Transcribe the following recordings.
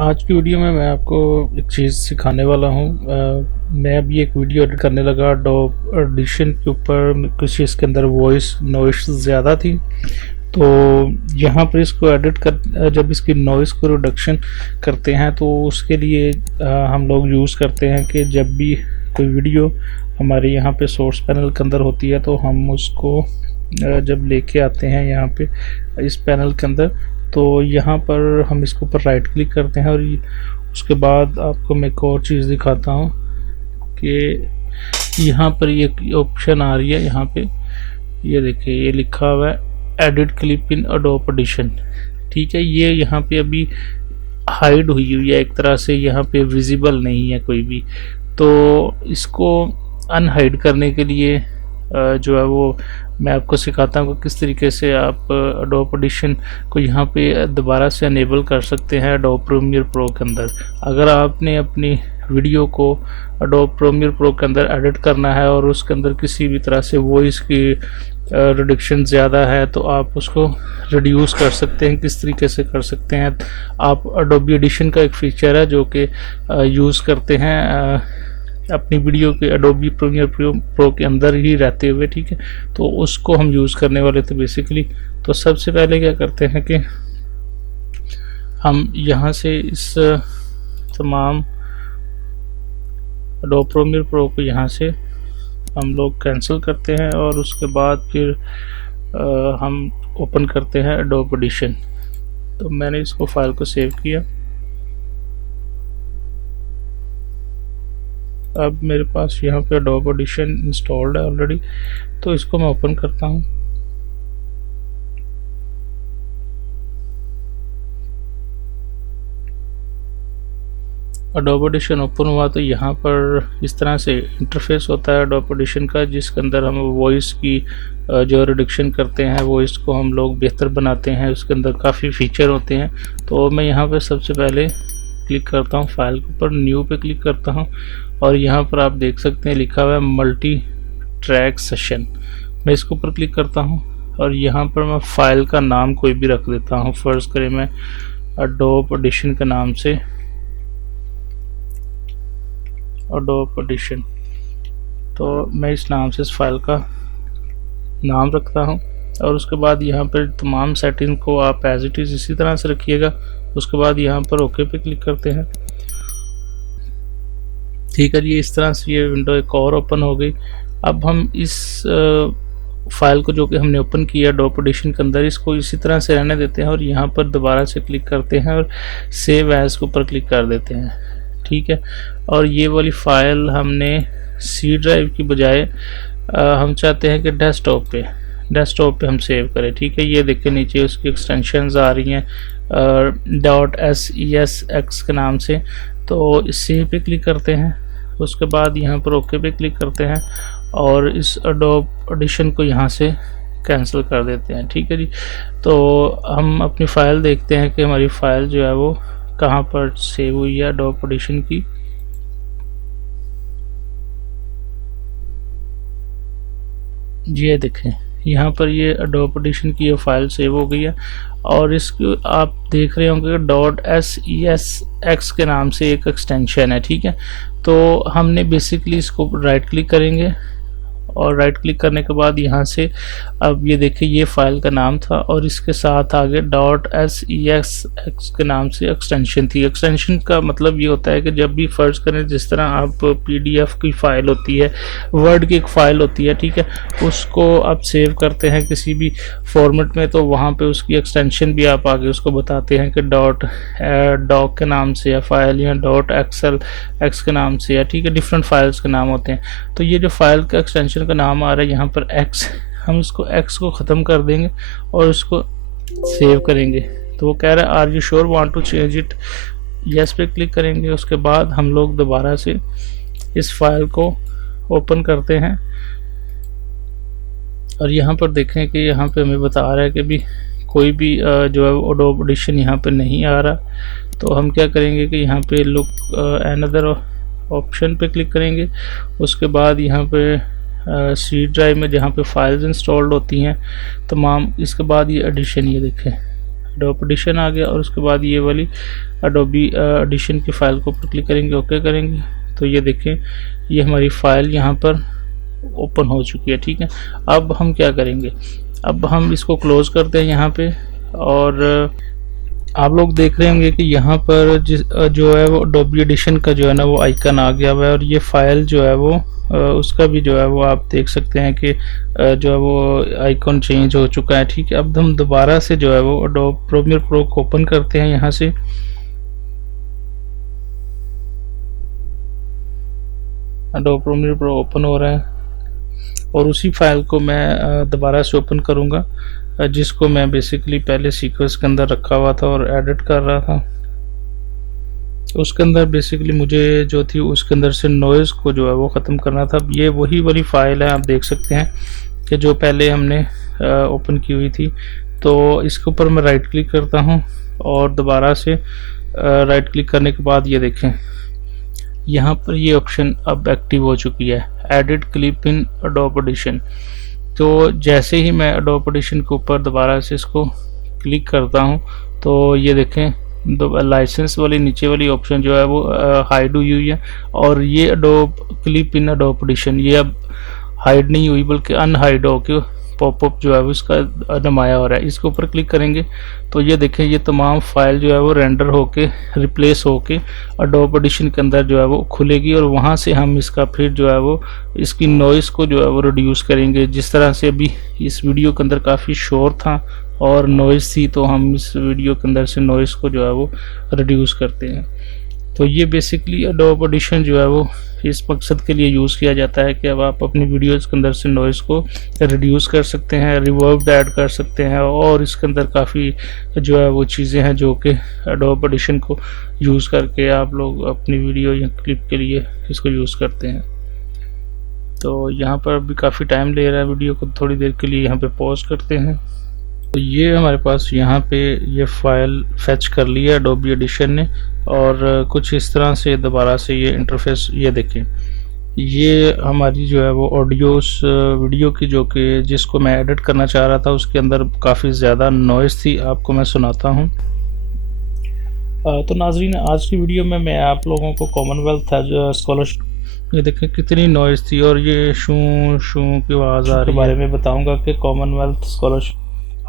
आज की वीडियो में मैं आपको एक चीज़ सिखाने वाला हूँ। मैं अभी एक वीडियो एडिट करने लगा Adobe Audition के ऊपर। कुछ इसके अंदर वॉइस नॉइस ज़्यादा थी, तो यहाँ पर इसको एडिट कर जब इसकी नॉइस को रिडक्शन करते हैं तो उसके लिए हम लोग यूज़ करते हैं कि जब भी कोई वीडियो हमारे यहाँ पे सोर्स पैनल के अंदर होती है तो हम उसको जब लेके आते हैं यहाँ पे इस पैनल के अंदर, तो यहाँ पर हम इसके ऊपर राइट क्लिक करते हैं और उसके बाद आपको मैं एक और चीज़ दिखाता हूँ कि यहाँ पर ये ऑप्शन आ रही है। यहाँ पे ये देखिए, ये लिखा हुआ है एडिट क्लिप इन Adobe Audition। ठीक है, ये यहाँ पे अभी हाइड हुई हुई है एक तरह से, यहाँ पे विजिबल नहीं है कोई भी। तो इसको अनहाइड करने के लिए जो है वो मैं आपको सिखाता हूँ कि किस तरीके से आप Adobe Audition को यहाँ पे दोबारा से अनेबल कर सकते हैं Adobe Premiere Pro के अंदर। अगर आपने अपनी वीडियो को Adobe Premiere Pro के अंदर एडिट करना है और उसके अंदर किसी भी तरह से वॉइस की रिडक्शन ज़्यादा है तो आप उसको रिड्यूस कर सकते हैं। किस तरीके से कर सकते हैं, आप Adobe Audition का एक फीचर है जो कि यूज़ करते हैं अपनी वीडियो के Adobe Premiere Pro के अंदर ही रहते हुए। ठीक है, तो उसको हम यूज़ करने वाले थे बेसिकली। तो सबसे पहले क्या करते हैं कि हम यहाँ से इस तमाम Adobe Premiere Pro को यहाँ से हम लोग कैंसिल करते हैं और उसके बाद फिर हम ओपन करते हैं Adobe Audition। तो मैंने इसको फाइल को सेव किया। अब मेरे पास यहाँ पे Adobe Audition इंस्टॉल्ड है ऑलरेडी, तो इसको मैं ओपन करता हूँ। Adobe Audition ओपन हुआ तो यहाँ पर इस तरह से इंटरफेस होता है Adobe Audition का, जिसके अंदर हम वॉइस की जो रिडक्शन करते हैं, वॉइस को हम लोग बेहतर बनाते हैं। उसके अंदर काफ़ी फीचर होते हैं। तो मैं यहाँ पे सबसे पहले क्लिक करता हूँ फाइल के ऊपर, न्यू पे क्लिक करता हूँ और यहाँ पर आप देख सकते हैं लिखा हुआ है मल्टी ट्रैक सेशन। मैं इसके ऊपर क्लिक करता हूँ और यहाँ पर मैं फाइल का नाम कोई भी रख देता हूँ। फर्ज करें मैं Adobe Audition के नाम से Adobe Audition, तो मैं इस नाम से इस फाइल का नाम रखता हूँ। और उसके बाद यहाँ पर तमाम सेटिंग को आप एज इट इज़ इसी तरह से रखिएगा। उसके बाद यहाँ पर ओके पे क्लिक करते हैं। ठीक है जी, इस तरह से ये विंडो एक और ओपन हो गई। अब हम इस फाइल को जो कि हमने ओपन किया Adobe Audition के अंदर, इसको इसी तरह से रहने देते हैं और यहाँ पर दोबारा से क्लिक करते हैं और सेव एज के ऊपर क्लिक कर देते हैं। ठीक है, और ये वाली फाइल हमने सी ड्राइव की बजाय हम चाहते हैं कि डेस्कटॉप पे हम सेव करें। ठीक है, ये देखिए नीचे उसकी एक्सटेंशंस आ रही हैं .SESX के नाम से। तो इस सेव पे क्लिक करते हैं, उसके बाद यहाँ पर ओके पे क्लिक करते हैं और इस Adobe Audition को यहाँ से कैंसिल कर देते हैं। ठीक है जी, तो हम अपनी फ़ाइल देखते हैं कि हमारी फ़ाइल जो है वो कहाँ पर सेव हुई है Adobe Audition की। जी ये देखें, यहाँ पर ये Adobe Audition की ये फाइल सेव हो गई है और इसको आप देख रहे होंगे .SESX के नाम से एक एक्सटेंशन है। ठीक है, तो हमने बेसिकली इसको राइट क्लिक करेंगे और राइट क्लिक करने के बाद यहाँ से अब ये देखिए ये फाइल का नाम था और इसके साथ आगे .SESX के नाम से एक्सटेंशन थी। एक्सटेंशन का मतलब ये होता है कि जब भी फर्ज करें जिस तरह आप PDF की फ़ाइल होती है, वर्ड की एक फ़ाइल होती है, ठीक है, उसको आप सेव करते हैं किसी भी फॉर्मेट में, तो वहाँ पे उसकी एक्सटेंशन भी आप आगे उसको बताते हैं कि .doc के नाम से या फाइल या .xlx के नाम से, या ठीक है डिफरेंट फाइल्स के नाम होते हैं। तो ये जो फाइल का एक्सटेंशन का नाम आ रहा है यहाँ पर X, हम इसको X को ख़त्म कर देंगे और उसको सेव करेंगे। तो वो कह रहा है are you sure want to change it, yes पे क्लिक करेंगे। उसके बाद हम लोग दोबारा से इस फाइल को ओपन करते हैं और यहाँ पर देखें कि यहाँ पे हमें बता रहा है कि भी कोई भी जो है Adobe Audition यहाँ पे नहीं आ रहा। तो हम क्या करेंगे कि यहाँ पे लुक अनदर ऑप्शन पे क्लिक करेंगे। उसके बाद यहाँ पे सी ड्राइव में जहाँ पे फाइल्स इंस्टॉल्ड होती हैं तमाम, इसके बाद ये एडिशन, ये देखें एडोब एडिशन आ गया और उसके बाद ये वाली एडोबी एडिशन की फ़ाइल को ऊपर क्लिक करेंगे, ओके करेंगे तो ये देखें ये हमारी फ़ाइल यहाँ पर ओपन हो चुकी है। ठीक है, अब हम क्या करेंगे, अब हम इसको क्लोज़ करते हैं यहाँ पे। और आप लोग देख रहे होंगे कि यहाँ पर जो है वो एडोबी एडिशन का जो है ना वो आइकन आ गया हुआ है और ये फ़ाइल जो है वो उसका भी जो है वो आप देख सकते हैं कि जो है वो आइकन चेंज हो चुका है। ठीक है, अब हम दोबारा से जो है वो एडोब प्रीमियर प्रो को ओपन करते हैं यहाँ से। एडोब प्रीमियर प्रो ओपन हो रहा है और उसी फाइल को मैं दोबारा से ओपन करूँगा जिसको मैं बेसिकली पहले सीक्वेंस के अंदर रखा हुआ था और एडिट कर रहा था। उसके अंदर बेसिकली मुझे जो थी उसके अंदर से नॉइज़ को जो है वो ख़त्म करना था। ये वही वाली फ़ाइल है, आप देख सकते हैं कि जो पहले हमने ओपन की हुई थी। तो इसके ऊपर मैं राइट क्लिक करता हूँ और दोबारा से राइट क्लिक करने के बाद ये देखें यहाँ पर ये ऑप्शन अब एक्टिव हो चुकी है, एडिट क्लिप इन एडोब एडिशन। तो जैसे ही मैं एडोब एडिशन के ऊपर दोबारा से इसको क्लिक करता हूँ तो ये देखें लाइसेंस वाली नीचे वाली ऑप्शन जो है वो हाइड हुई हुई है और ये एडोब क्लिप इन एडोब एडिशन ये अब हाइड नहीं हुई बल्कि अनहाइड होके पॉपअप जो है वो इसका नुमाया हो रहा है। इसके ऊपर क्लिक करेंगे तो ये देखें ये तमाम फाइल जो है वो रेंडर होके रिप्लेस होके एडोब एडिशन के अंदर जो है वो खुलेगी और वहाँ से हम इसका फिर जो है वो इसकी नॉइज़ को जो है वो रिड्यूस करेंगे। जिस तरह से अभी इस वीडियो के अंदर काफ़ी शोर था और नॉइज़ थी तो हम इस वीडियो के अंदर से नॉइज़ को जो है वो रिड्यूस करते हैं। तो ये बेसिकली एडोब एडिशन जो है वो इस मकसद के लिए यूज़ किया जाता है कि अब आप अपनी वीडियोज़ के अंदर से नॉइज़ को रिड्यूस कर सकते हैं, रिवर्ब ऐड कर सकते हैं और इसके अंदर काफ़ी जो है वो चीज़ें हैं जो कि एडोब एडिशन को यूज़ करके आप लोग अपनी वीडियो या क्लिप के लिए इसको यूज़ करते हैं। तो यहाँ पर अभी काफ़ी टाइम ले रहा है वीडियो को, थोड़ी देर के लिए यहाँ पे पॉज करते हैं। तो ये हमारे पास यहाँ पे ये फ़ाइल फेच कर लिया एडोबी एडिशन ने और कुछ इस तरह से दोबारा से ये इंटरफेस ये देखें ये हमारी जो है वो ऑडियोस वीडियो की जो कि जिसको मैं एडिट करना चाह रहा था उसके अंदर काफ़ी ज़्यादा नॉइज़ थी। आपको मैं सुनाता हूँ। तो नाजरीन आज की वीडियो में मैं आप लोगों को कॉमनवेल्थ स्कॉलरशिप ये देखें कितनी नॉइज़ थी और ये शू शू की आवाज़ आ रही है बारे में बताऊँगा कि कॉमनवेल्थ स्कॉलरशिप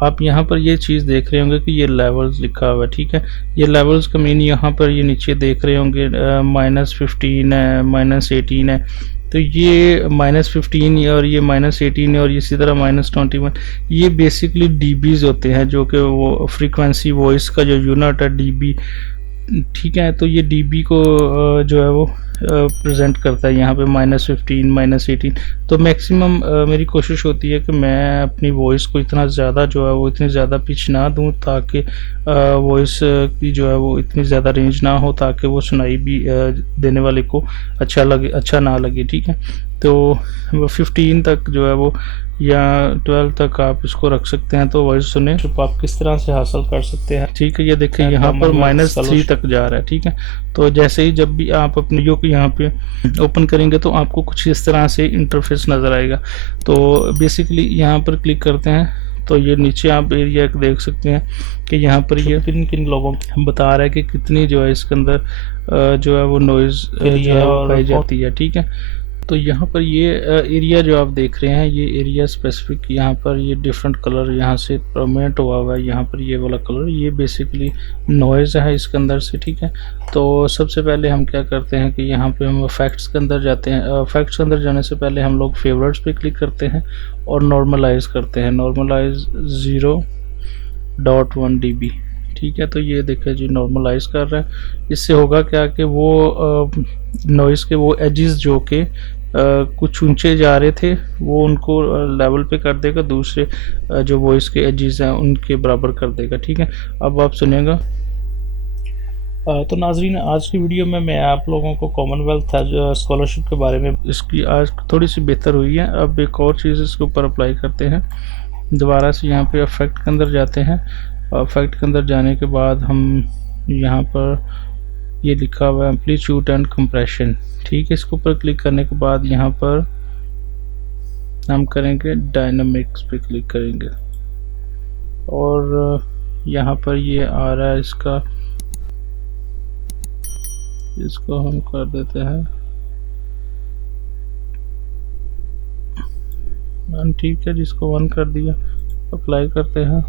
आप यहाँ पर ये चीज़ देख रहे होंगे कि ये लेवल्स लिखा हुआ है। ठीक है, ये लेवल्स का मीन यहाँ पर ये नीचे देख रहे होंगे -15 है, -18 है। तो ये -15 और ये -18 और इसी तरह -21 ये बेसिकली डीबीज होते हैं जो कि वो फ्रीक्वेंसी वॉइस का जो यूनिट है डीबी। ठीक है, तो ये डीबी को जो है वो प्रेजेंट करता है यहाँ पे -15 -18। तो मैक्सिमम मेरी कोशिश होती है कि मैं अपनी वॉइस को इतना ज़्यादा जो है वो इतनी ज़्यादा पिच ना दूँ ताकि वॉइस की जो है वो इतनी ज़्यादा रेंज ना हो ताकि वो सुनाई भी देने वाले को अच्छा ना लगे। ठीक है, तो 15 तक जो है वो या 12 तक आप इसको रख सकते हैं तो वॉइस सुने तो आप किस तरह से हासिल कर सकते हैं। ठीक है, ये देखें यहाँ पर -3 तक जा रहा है। ठीक है, तो जैसे ही जब भी आप अपनी वीडियो को यहाँ पे ओपन करेंगे तो आपको कुछ इस तरह से इंटरफेस नज़र आएगा। तो बेसिकली यहाँ पर क्लिक करते हैं तो ये नीचे आप एरिया देख सकते हैं कि यहाँ पर ये किन किन लोगों को बता रहा है कि कितनी जो है इसके अंदर जो है वो नॉइज़ एरिया पाई जाती है। ठीक है, तो यहाँ पर ये एरिया जो आप देख रहे हैं ये एरिया स्पेसिफिक यहाँ पर ये डिफरेंट कलर यहाँ से परमानेंट हुआ है। यहाँ पर ये वाला कलर ये बेसिकली नॉइज़ है इसके अंदर से। ठीक है, तो सबसे पहले हम क्या करते हैं कि यहाँ पे हम इफेक्ट्स के अंदर जाते हैं। इफेक्ट्स के अंदर जाने से पहले हम लोग फेवरेट्स पे क्लिक करते हैं और नॉर्मलाइज करते हैं, नॉर्मलाइज 0.1 dB। ठीक है, तो ये देखिए जी नॉर्मलाइज कर रहा है। इससे होगा क्या कि वो नॉइज़ के वो एजेस जो कि कुछ ऊंचे जा रहे थे वो उनको लेवल पे कर देगा, दूसरे जो वॉइस के एजेस हैं उनके बराबर कर देगा। ठीक है, अब आप सुनेगा। तो नाजरीन आज की वीडियो में मैं आप लोगों को कॉमनवेल्थ स्कॉलरशिप के बारे में इसकी आज थोड़ी सी बेहतर हुई है। अब एक और चीज़ इसके ऊपर अप्लाई करते हैं। दोबारा से यहाँ पे इफेक्ट के अंदर जाते हैं। इफेक्ट के अंदर जाने के बाद हम यहाँ पर ये लिखा हुआ है एम्पलीट्यूड एंड कंप्रेशन। ठीक है, इसके ऊपर क्लिक करने के बाद यहाँ पर हम करेंगे डायनामिक्स पे क्लिक करेंगे और यहाँ पर ये आ रहा है इसको हम कर देते हैं ठीक है, जिसको 1 कर दिया, अप्लाई करते हैं।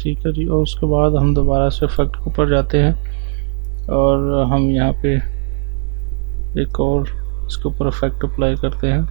ठीक है जी, और उसके बाद हम दोबारा से इफेक्ट के ऊपर जाते हैं और हम यहाँ पे एक और इसके ऊपर इफेक्ट अप्लाई करते हैं।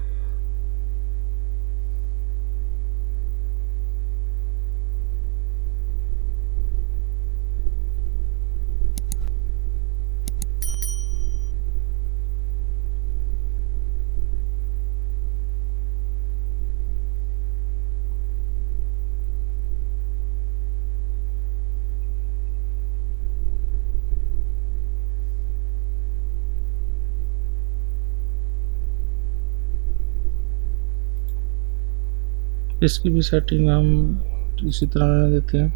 इसकी भी सेटिंग हम इसी तरह रहने देते हैं।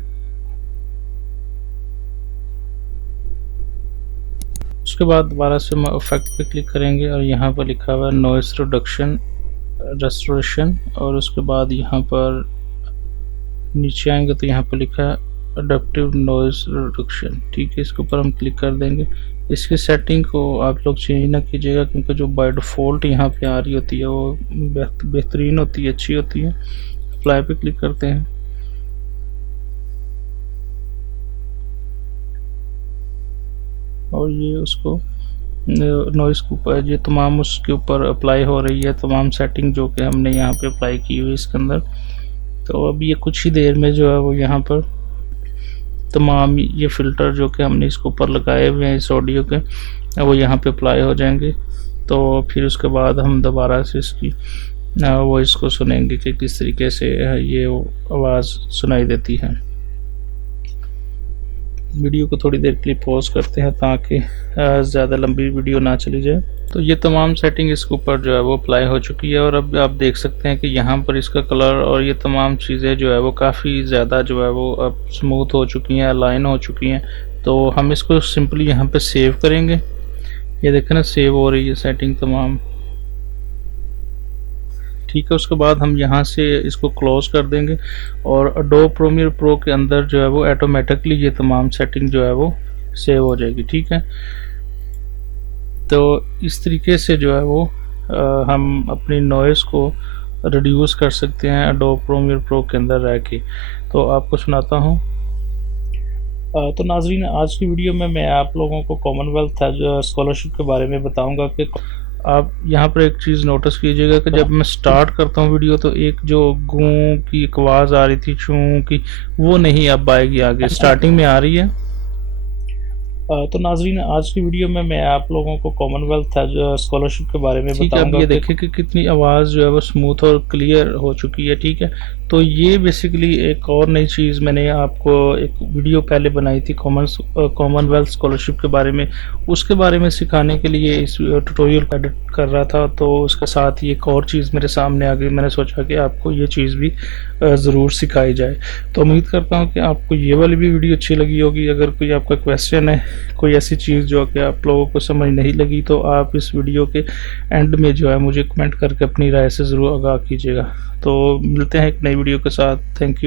उसके बाद दोबारा से हम इफेक्ट पे क्लिक करेंगे और यहाँ पर लिखा हुआ है नॉइस रिडक्शन रेस्टोरेशन, और उसके बाद यहाँ पर नीचे आएंगे तो यहाँ पर लिखा है अडेप्टिव नॉइस रिडक्शन। ठीक है, इसके ऊपर हम क्लिक कर देंगे। इसकी सेटिंग को आप लोग चेंज ना कीजिएगा, क्योंकि जो बाय डिफ़ॉल्ट यहाँ पे आ रही होती है वो बेहतरीन होती है, अच्छी होती है। अप्लाई पे क्लिक करते हैं। और ये उसको नॉइस के ऊपर ये तमाम उसके ऊपर अप्लाई हो रही है, तमाम सेटिंग जो कि हमने यहाँ पे अप्लाई की हुई है इसके अंदर। तो अब ये कुछ ही देर में जो है वो यहाँ पर तमाम ये फ़िल्टर जो कि हमने इसके ऊपर लगाए हुए हैं इस ऑडियो के, वो यहाँ पे अप्लाई हो जाएंगे। तो फिर उसके बाद हम दोबारा से इसकी वॉइस को सुनेंगे कि किस तरीके से ये आवाज़ सुनाई देती है। वीडियो को थोड़ी देर के लिए पॉज करते हैं ताकि ज़्यादा लंबी वीडियो ना चली जाए। तो ये तमाम सेटिंग इसके ऊपर जो है वो अप्लाई हो चुकी है, और अब आप देख सकते हैं कि यहाँ पर इसका कलर और ये तमाम चीज़ें जो है वो काफ़ी ज़्यादा जो है वो अब स्मूथ हो चुकी हैं, अलाइन हो चुकी हैं। तो हम इसको सिंपली यहाँ पे सेव करेंगे। ये देखें ना, सेव हो रही है सेटिंग तमाम। ठीक है, उसके बाद हम यहाँ से इसको क्लोज कर देंगे और एडोब प्रीमियर प्रो के अंदर जो है वो ऑटोमेटिकली ये तमाम सेटिंग जो है वो सेव हो जाएगी। ठीक है, तो इस तरीके से जो है वो हम अपनी नॉइज़ को रिड्यूस कर सकते हैं एडोब प्रीमियर प्रो के अंदर रह के। तो आपको सुनाता हूँ। तो नाज़रीन, आज की वीडियो में मैं आप लोगों को कॉमनवेल्थ स्कॉलरशिप के बारे में बताऊंगा कि आप यहाँ पर एक चीज़ नोटिस कीजिएगा कि जब मैं स्टार्ट करता हूँ वीडियो तो एक जो गूं की एक आवाज़ आ रही थी, चूं की, वो नहीं अब आएगी आगे, स्टार्टिंग में आ रही है। तो नाज़रीन, आज की वीडियो में मैं आप लोगों को कॉमनवेल्थ स्कॉलरशिप के बारे में बताऊंगा। ये देखें कि कितनी आवाज़ जो है वो स्मूथ और क्लियर हो चुकी है। ठीक है, तो ये बेसिकली एक और नई चीज़ मैंने आपको एक वीडियो पहले बनाई थी कॉमनवेल्थ स्कॉलरशिप के बारे में, उसके बारे में सिखाने के लिए इस ट्यूटोरियल को एडिट कर रहा था। तो उसके साथ ही एक और चीज़ मेरे सामने आ गई, मैंने सोचा कि आपको ये चीज़ भी ज़रूर सिखाई जाए। तो उम्मीद करता हूँ कि आपको ये वाली भी वीडियो अच्छी लगी होगी। अगर कोई आपका क्वेश्चन है, कोई ऐसी चीज़ जो कि आप लोगों को समझ नहीं लगी, तो आप इस वीडियो के एंड में जो है मुझे कमेंट करके अपनी राय से ज़रूर आगाह कीजिएगा। तो मिलते हैं एक नई वीडियो के साथ। Thank you.